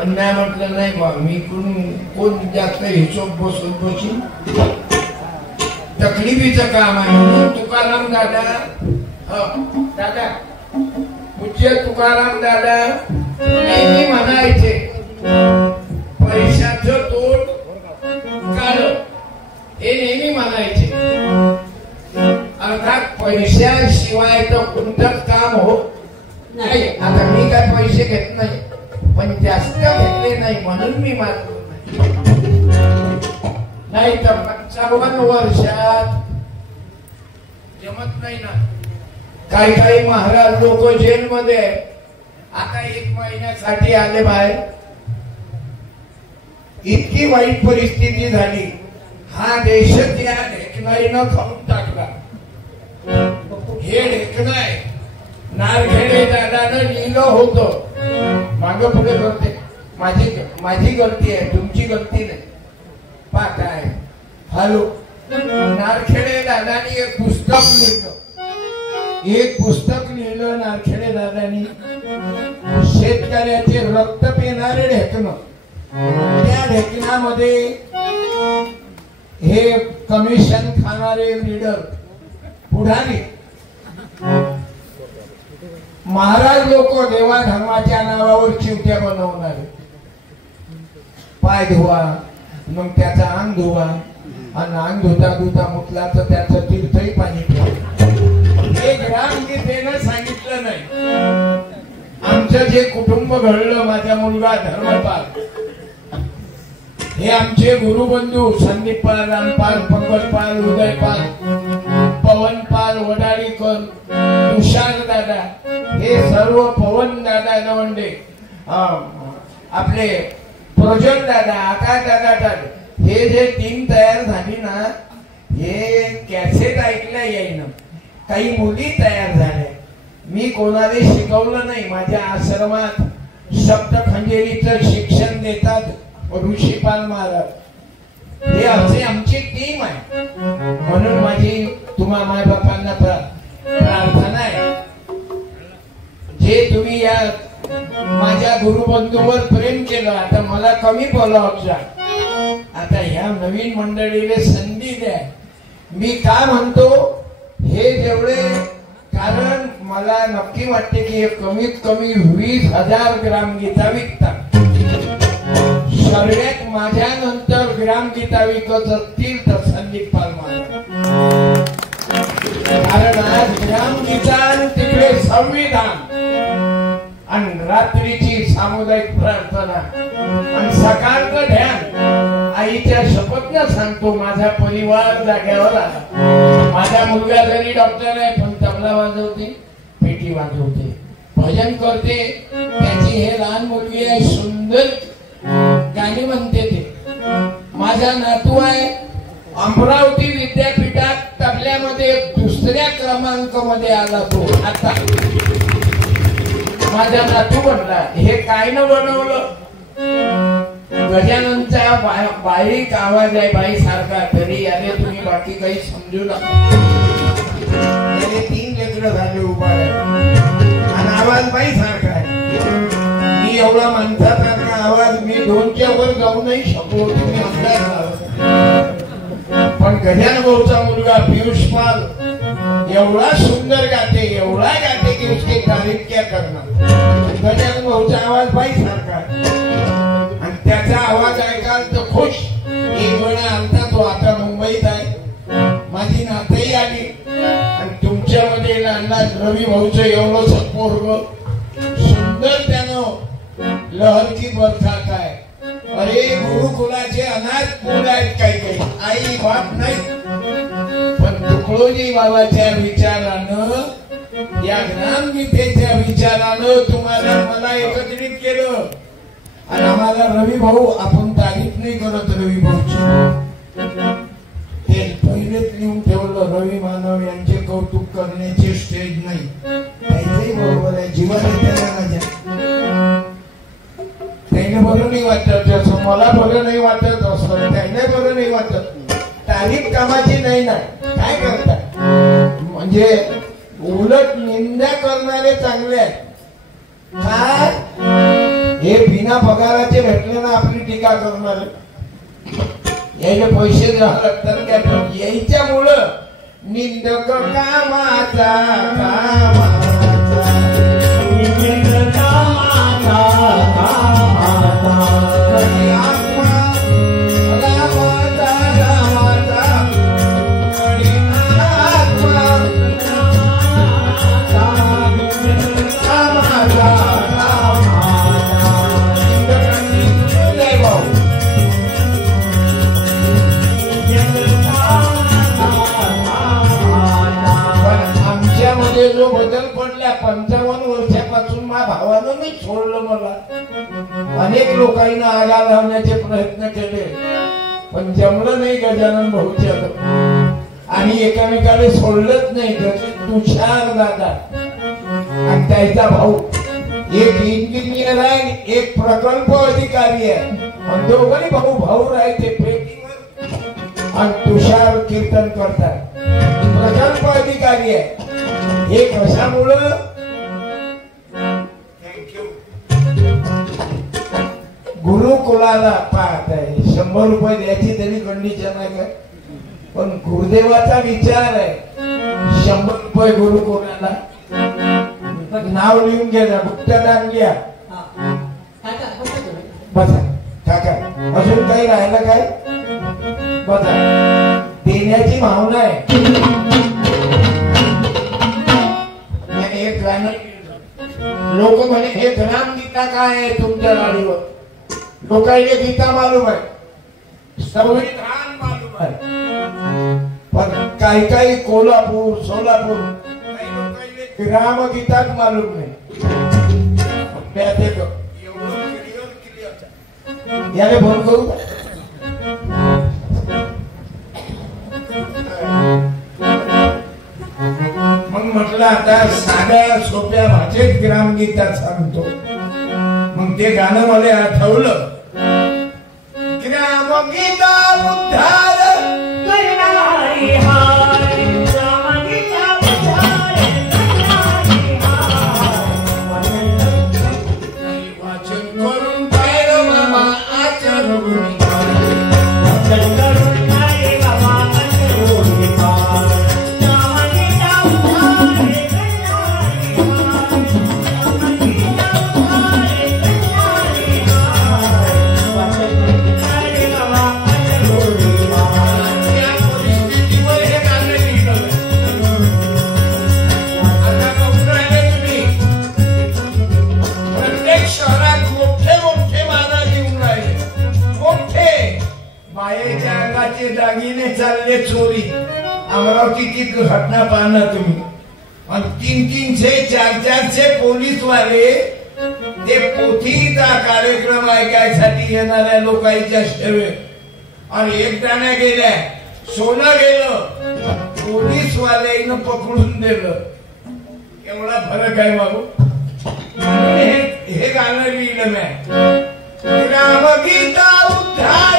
पण नाही म्हटलं नाही बा मी कोण जास्त हिशोब बसून तकलीफीचं काम आहे म्हणून तुकाराम दादा दादा पूज्य तुकाराम दादा नेहमी म्हणायचे पैशाचं तोड काढ हे नेहमी म्हणायचे. अर्थात पैशाशिवाय तर कोणतंच काम होत नाही. आता मी काय पैसे घेत नाही पण जास्त घेतले नाही म्हणून मी मारलो नाही तर 55 वर्षात जमत नाही ना. काही महाराज लोक जेलमध्ये आता 1 महिन्यासाठी आले बाहेर. इतकी वाईट परिस्थिती झाली. हा देश त्या ढेकणाईनं खाऊन टाकला. हे ढेकणाय नारखेडे दादानं लिहिलं होतं माग पुढे करते माझी गलती आहे तुमची गलती नाही. पाठ आहे हॅलो नारखेडे दादानी एक पुस्तक लिहिलं नारखेडे दादानी शेतकऱ्याचे रक्त पिणारे ढेकणं. त्या ढेकणामध्ये हे कमिशन खाणारे लीडर पुढारी महाराज लोक देवा धर्माच्या नावावर चिवट्या बनवणारे. पाय धुवा मग त्याचा अंग धुवा आणि अंग धुता मुतला तर त्याचं तीर्थही पाणी प्या. हे ग्रामगीतेनं सांगितलं नाही. आमचं जे कुटुंब घडलं माझा मुलगा धर्मपाल हे आमचे गुरुबंधू संदीपपाल रामपाल पंकजपाल उदयपाल पवनपाल वडाळीकर तुषार दादा हे सर्व पवन दादा गवंडे आपले प्रोजन दादा आकाश दादा हे जे टीम तयार झाली ना हे कॅसेट ऐकल्या येईन. काही मुली तयार झाल्या. मी कोणाला शिकवलं नाही. माझ्या आश्रमात सप्तखंजेरीचं शिक्षण देतात ऋषीपाल महाराज. हे असे आमची टीम आहे. म्हणून माझी तुम्हा माय बापांना प्रार्थना आहे जे तुम्ही या माझ्या गुरुबंधूवर प्रेम केलं आता मला कमी बोलावं. आता ह्या नवीन मंडळीला संधी द्या. मी काय म्हणतो हे जेवढे कारण मला नक्की वाटते की कमीत कमी 20,000 ग्रामगीता विकतात. सर्वात माझ्या नंतर ग्रामगीता विकत असतील तर संदीप पाल महाराज. कारण आज ग्रामगीता तिकडे संविधान आणि रात्रीची सामुदायिक प्रार्थना आणि सकाळचं ध्यान. आईच्या शपथनं सांगतो माझा परिवार जाग्यावर आला. माझा मुलगा जरी डॉक्टर आहे पण तबला वाजवते पेटी वाजवते भजन करते. त्याची हे लहान मुलगी आहे सुंदर गाणी म्हणते. ते माझा नातू आहे अमरावती विद्यापीठात तबल्यामध्ये 2ऱ्या क्रमांकामध्ये आला. तो आता माझा नातू बनला. हे काय न बनवलं गजाननचा बारीक आवाज आहे बाई सारखा तरी अरे तुम्ही बाकी काही समजू नका. 3 लेकरं झाले उभा आणि आवाज बाई सारखा आहे. मी एवढा माणसासारखा आवाज मी 2च्या वर जाऊ नाही शकतो. तुम्ही पण गजानन भाऊचा मुलगा पियुष पाल एवढा सुंदर गाते एवढा गाते की उसकी तारीफ क्या करणार. गजानन भाऊचा आवाज बाई सारखा आणि त्याचा आवाज ऐकाल तर खुश. एक वेळा आलता तो आता मुंबईत आहे. माझी नातही आली आणि तुमच्यामध्ये रवी भाऊचं एवढं पोरग सुंदर त्यानं लहरची बरसात आहे. अरे गुरुकुलाचे अनाथ मुलं आहेत काही आई बाप नाही. पण तुकडोजी बाबाच्या विचारानं या ग्रामगीतेच्या विचारानं तुम्हाला मला एकत्रित केलं. आणि आम्हाला रवी भाऊ आपण तारीफ नाही करत रवी भाऊची. ते पहिलेच लिहून ठेवलं रवी मानव यांचे कौतुक करण्याचे स्टेज नाही. त्याचंही बरोबर आहे. जीवाने त्याला माझ्या त्याने बरं नाही वाटत असं मला बरं नाही वाटत असं त्याने बरं नाही वाटत. तारीफ कामाची नाही ना काय करतात म्हणजे उलट निंदा करणारे चांगले आहेत. काय हे बिना बिना पगाराचे भेटले ना आपली टीका करणार, याचे पैसे द्यावं लागतात काय, पण याच्यामुळं निंदक कामाचा जो बदल पडला 55 वर्षापासून माझ्या भावानं मी सोडलं. मला अनेक लोकांना आगा लावण्याचे प्रयत्न केले पण जमलं नाही गजानन भाऊच्या, आणि एकामेकाला सोडलंच नाही. जसे तुषार दादा आणि त्याचा भाऊ एक इंजिनियर आहे, एक प्रकल्प अधिकारी आहे, आणि दोघंही भाऊ भाऊ राहायचे पेटीवर, आणि तुषार कीर्तन करतात, प्रकल्प अधिकारी आहे. हे कशामुळं, गुरुकुलाला पाहत आहे. 100 रुपये द्यायची तरी कंडिशन आहे का, पण गुरुदेवाचा विचार आहे 100 रुपये गुरुकुलाला. नाव लिहून घ्या, गुप्तदान घ्या. बसा काका, अजून काही राहिलं काय, बसा. देण्याची भावना आहे. एक गाणं लोक म्हणे हे ग्राम गीता काय आहे तुमच्या गाडीवर, लोकांना गीता मालूम आहे, संविधान मालूम आहे, पण काही काही कोल्हापूर सोलापूर काही लोकांना ग्राम गीताच मालूम नाही. याला फोन करू, मग म्हटलं आता साध्या सोप्या भाषेत ग्रामगीतात सांगतो. मग ते गाणं मला आठवलं, ग्रामगीता उद्धार करणारी हाय, ग्रामगीता उद्धार करणारी हाय, वाचन करून पाहिलं मामा आचरण दागिने चालले चोरी. अमरावतीची घटना पाहना तुम्ही, आणि 300-300 400 पोलीस वाले ते पोथीचा कार्यक्रम ऐकायसाठी येणाऱ्या लोकांच्या सेवेत, आणि एकट्याने गेल्या, सोनं गेलं, पोलीस वाल्यानं पकडून दिलं. एवढा फरक आहे बाबू. हे गाणं लिहिलं मी, ग्रामगीता उद्धार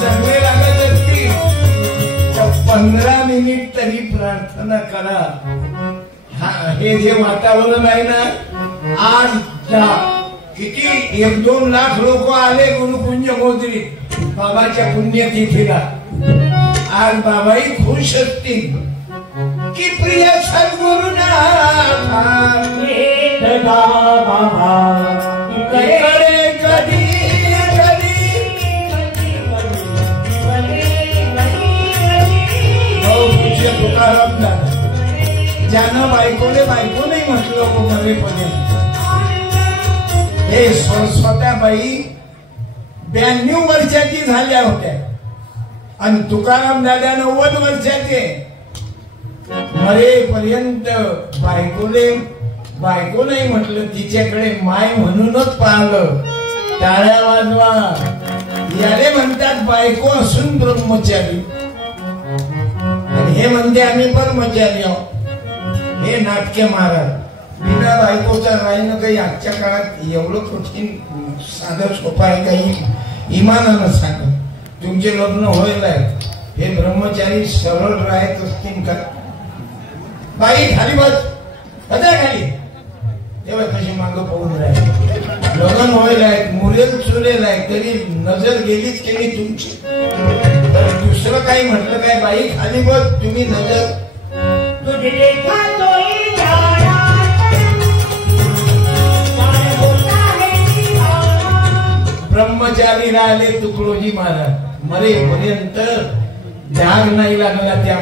चांगले लागत असतील तर 15 मिनिट तरी प्रार्थना करा. हे जे वातावरण आहे ना आज किती 1-2 लाख लोक आले गुरुकुंज मोजरी बाबाच्या पुण्यतिथीला. आज बाबाही खुश असतील की प्रिय सद्गुरुनाथ कधी तुकाराम दादा ज्यानं बायकोले बायको नाही म्हटलं मरेपर्यंत. हे स्वतः बाई 92 वर्षाची झाल्या होत्या आणि तुकाराम दादा 90 वर्षाचे. मरेपर्यंत बायकोले बायको नाही म्हटलं, तिच्याकडे माय म्हणूनच पाहिलं. टाळ्या वाजवा. याले म्हणतात बायको असून ब्रह्मचारी आणि हे म्हणते आम्ही ब्रह्मचारी आहोत. हे नाटके महाराज बिना बायकोचा राहीनं काही आजच्या काळात एवढं कठीण साधं सोपं आहे काही इमानानं सांगा. तुमचे लग्न व्हायला हे ब्रह्मचारी सरळ राहत असतील का? बाई खाली बस कदा खाली तेव्हा कशी मागं पाहून राहील. लग्न व्हायला मुरेल चुरेल आहे तरी नजर गेलीच केली तुमची. दुसरं काही म्हटलं काय बाई खाली बस तुम्ही नजर ब्रह्मचारी राहिले तुकडोजी महाराज. मरेपर्यंत जाग नाही लागला त्या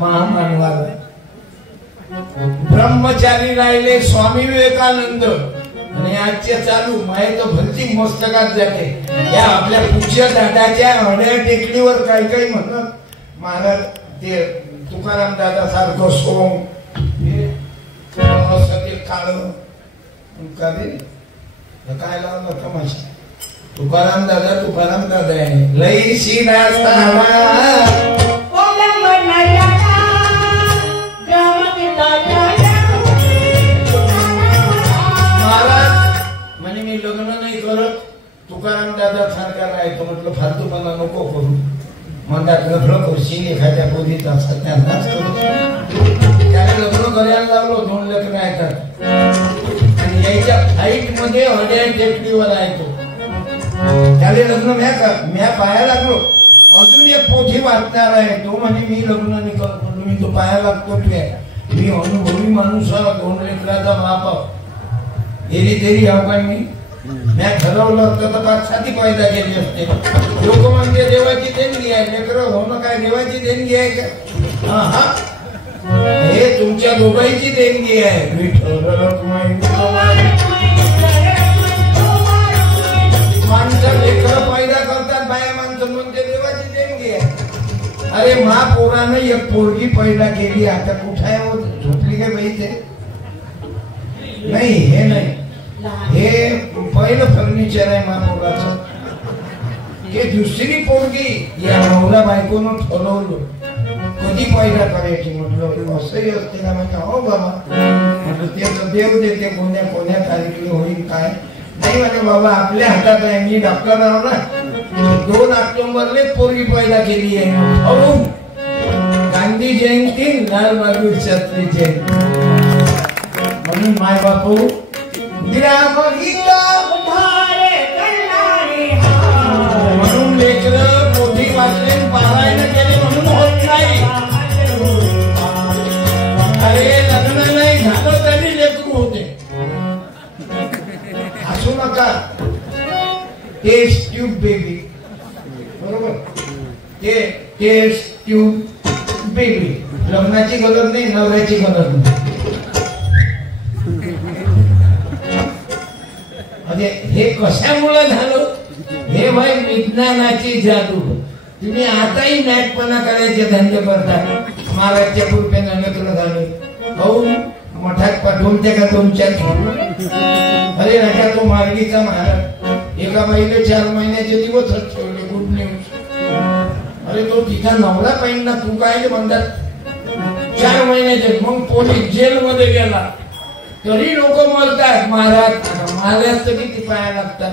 महामानवाला. ब्रह्मचारी राहिले स्वामी विवेकानंद. आणि आजच्या चालू माहिती भरती मस्तकात जाते. या आपल्या पूज्य दादाच्या हड्या टेकडीवर काही काही म्हणत महाराज ते तुकाराम दादा सारखं सोंग काळ काय लावलं तमाशा. तुकाराम दादा आहे लई शिरा म्हणे मी लग्न नाही करत. तुकाराम दादा सारखा राहायचं म्हटलं फालतूपणा नको करू. म्हणतात लग्न करशील एखाद्या पोरीचा सत्यानाश करू. त्याला लग्न करायला लागलो 2 लग्न येतात आणि याच्या हाईट मध्ये हड्या टेकडीवर आहे तो. त्याला लग्न म्या पाया लागलो. अजून एक पोथी वाचणार आहे तो म्हणे मी लग्न नाही करत. म्हणून मी तो पाया लागतो. मी अनुभवी माणूस 2 लेकराचा बाप गेली तरी याव काय मी ठरवलं असतं तर 5-7 पैदा केली असते. लोक म्हणजे देवाची देणगी आहे. लेकरं होणं काय देवाची देणगी आहे का? हा हे तुमच्या दोघांची देणगी आहे. माणसं लेकरं पैदा करतात बाया माणसं म्हणजे देवाची देणगी आहे. अरे महापोरानं एक पोरगी पैदा केली. आता कुठे आहे झोपली काय बाई ते नाही. हे नाही हे पहिलं फर्निचर आहे महापोराचं. हे दुसरी पोरगी या नवरा बायकोनं ठरवलं कधी पैदा करायची. म्हटलं असंही असते का? म्हणजे हो बाबा म्हटलं ते देव देते कोण्या तारीखला होईल काय नाही. म्हणजे बाबा आपल्या हातात आहे. मी डॉक्टर आहो ना. 2 ऑक्टोबरले पोरगी पैदा केली आहे. अरुण गांधी जयंती लाल बहादूर शास्त्री जयंती म्हणून माय बापू म्हणून लेकरं पोथी वाचले पारायण केले म्हणून होत नाही. अरे लग्न नाही झालं तरी लेकरू होते. हसू नका. टेस्ट ट्यूब बेबी बरोबर. Test tube baby. लग्नाची गरज नाही नवऱ्याची गरज नाही. हे कशामुळे झालं? हे भाई विज्ञानाची जादू. तुम्ही आताही नाटपणा करायचे धंदे करता. महाराजच्या कृपेने लग्न झाले. भाऊ मठात पाठवून ते का 2-4 अरे राजा तो मार्गीचा महाराज एका बाईने 4 महिन्याचे दिवसच ठेवले. Good news. अरे तो तिचा नवरा पाहिजे ना. तू काय म्हणतात 4 महिन्याचे. मग पोलीस जेल मध्ये गेला तरी लोक बोलतात महाराज तर किती पाया लागतात.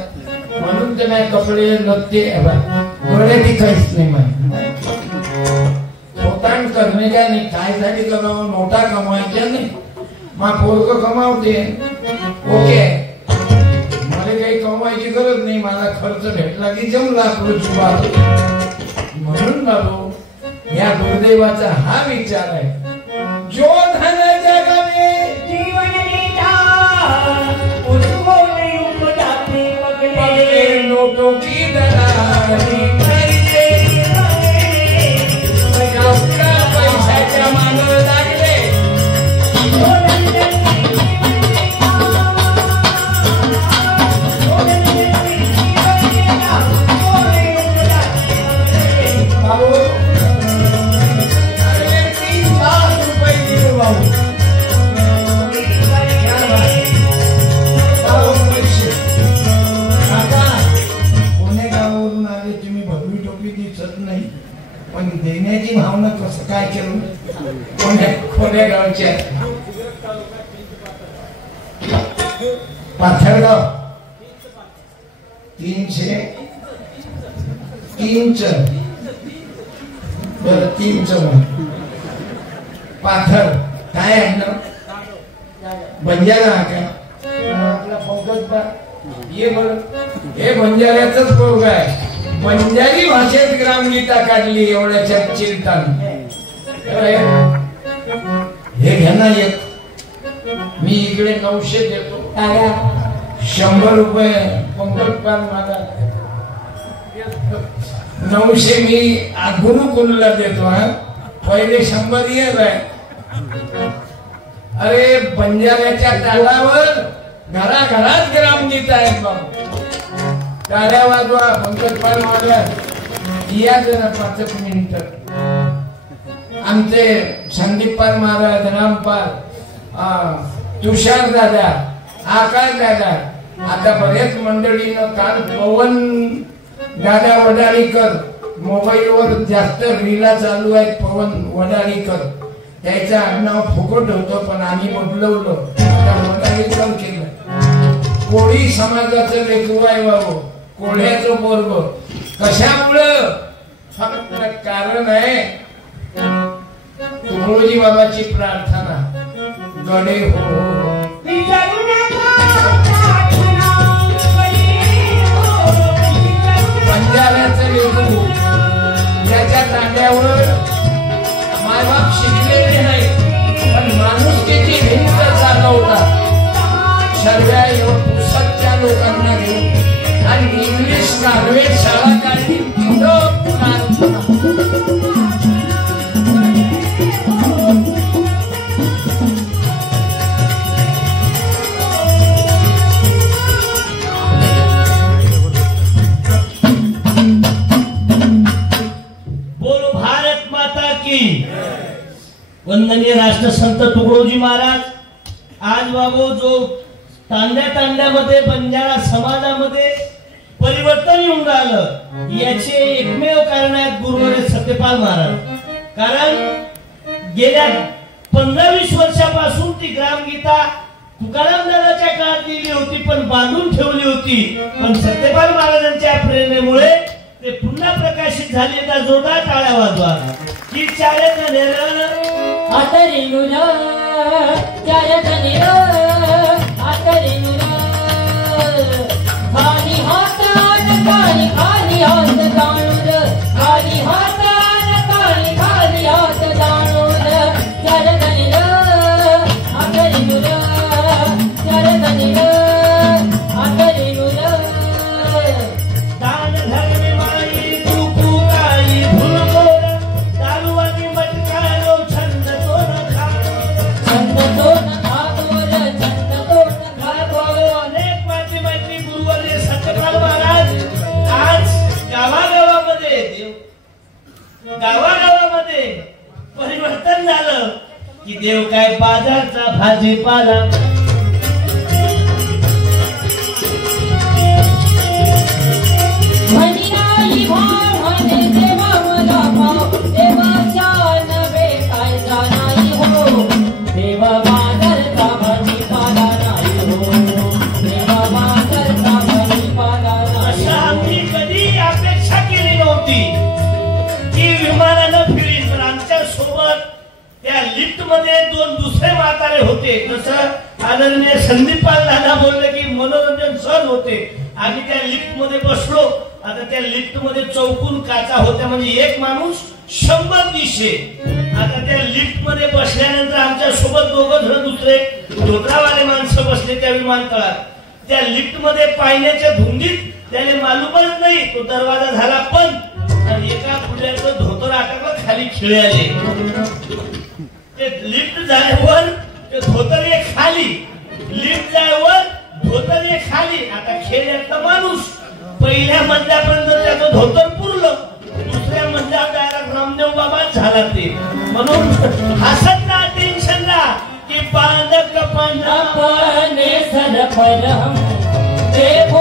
म्हणून ते नाही कपडे लत्ते गड्याची काहीच नाही. स्वतः करण्याच्या नाही. काय साठी करावं? नोटा कमवायच्या नाही. मा पोरग कमावते ओके, मला काही कमवायची गरज नाही, मला खर्च भेटला की जमला म्हणून बाबू या गुरुदेवाचा हा विचार आहे, जो धन जगमे जीवन देता उसको नहीं उपजाते पगले नोटों की दलाली पैशाच्या मागे लागले देण्याची भावना कसं काय केलं खोड्या गावच्या पाथरगाव 303 बरं 3 पाथर काय आहे ना बंजारा का आपला पंकज ये बरं हे बंजाऱ्याच पोरग आहे, बंजारी भाषेत ग्रामगीता काढली एवढ्याच्या चिरटान. हे घ्या ना एक, मी इकडे 900 देतो, 100 रुपये पंकज पाल मला 900 मी गुरुकुलला देतो. हा पहिले 100 येत आहे. अरे बंजाऱ्याच्या तालावर घराघरात ग्रामगीता आहेत बाबा. टाळ्या वाजवा पंकज पाल महाराज या जरा 5 मिनिट. आमचे संदीप पाल महाराज, रामपाल, तुषार दादा, आकाश दादा, आता बरेच मंडळीनं काल पवन दादा वडाळीकर मोबाईलवर जास्त रीला चालू आहेत. पवन वडाळीकर त्याचं आडनाव फुकट होतं पण आम्ही बदलवलं, आता वडाळीकर केलं. कोळी समाजाचं लेकरू आहे बाबू, कोळ्याचं पोरग. कशामुळं? फक्त कारण आहे तुळोजी बाबाची प्रार्थना, गडे हो पंजाब्याचं लेकरू ज्याच्या तांड्यावर मायबाप शिकलेले नाही पण माणुसकीची भिंत चालवतात. सर्व्या पुस्तकच्या लोकांना घेऊन आणि इंग्लिश नॉर्वेज शाळा काढली. बोलो भारत माता की. वंदनीय राष्ट्रसंत तुकडोजी महाराज आज बाबू जो तांड्यामध्ये बंजारा समाजामध्ये परिवर्तन येऊन राहिलं, याचे एकमेव कारण आहेत गुरुवर्य सत्यपाल महाराज. कारण गेल्या 15-20 वर्षापासून ती ग्रामगीता तुकाराम दादाच्या काळात लिहिली होती पण बांधून ठेवली होती, पण सत्यपाल महाराजांच्या प्रेरणेमुळे ते पुन्हा प्रकाशित झाले. आता जोरदार टाळ्या वाजवा की चालत नेरन आतरी नुरा चालत नेरन आतरी नुरा खाली हातात खाली खाली हात जाणून खाली हातात खाली खाली हात जाणून चालत नेरन आतरी नुरा चालत नेरन आतरी नुरा. दान धर्म माई तू काही भूलकोर दारू आणि मटकारो छंद तो न खागोर अनेक माती गुरुवर्य सत्यपाल महाराज आज गावागावामध्ये परिवर्तन झालं की देव काय बाजारचा भाजीपाला. मनिनाई भाव म्हणे देवा मला भाव देवाच्या नवे काय जाणाई हो. देवा बाजारचा भाजीपाला नाही हो. देवा बाजारचा भाजीपाला नाही. अशा आम्ही कधी अपेक्षा केली नव्हती की विमानानं फिरीन, पण आमच्या सोबत त्या लिफ्ट मध्ये 2 दुसरे म्हातारे होते. जसं आदरणीय संदीपाल दादा बोलले की मनोरंजन सहज होते. आम्ही त्या लिफ्ट मध्ये बसलो. आता त्या लिफ्ट मध्ये चौकून काचा होत्या म्हणजे एक माणूस 100 दिशे. आता त्या लिफ्ट मध्ये बसल्यानंतर आमच्या सोबत दोघं जण दुसरे धोत्रावाले माणसं बसले त्या विमानतळात. त्या लिफ्ट मध्ये पाण्याच्या धुंदीत त्याने मालूमच नाही तो दरवाजा झाला पण आणि एका पुढल्याचं धोतर अटकलं खाली खिळ्याले. ते लिफ्ट झाल्यावर ते धोतर एक खाली, लिफ्ट जायवर धोतर एक खाली. आता खेळ्यातला माणूस पहिल्या मजल्यापर्यंत त्याचं धोतर पुरलं, दुसऱ्या मजल्यावर डायरेक्ट रामदेव बाबा झाला. ते म्हणून हसत ना टेन्शन ना की पादक अपने सर पर हम देखो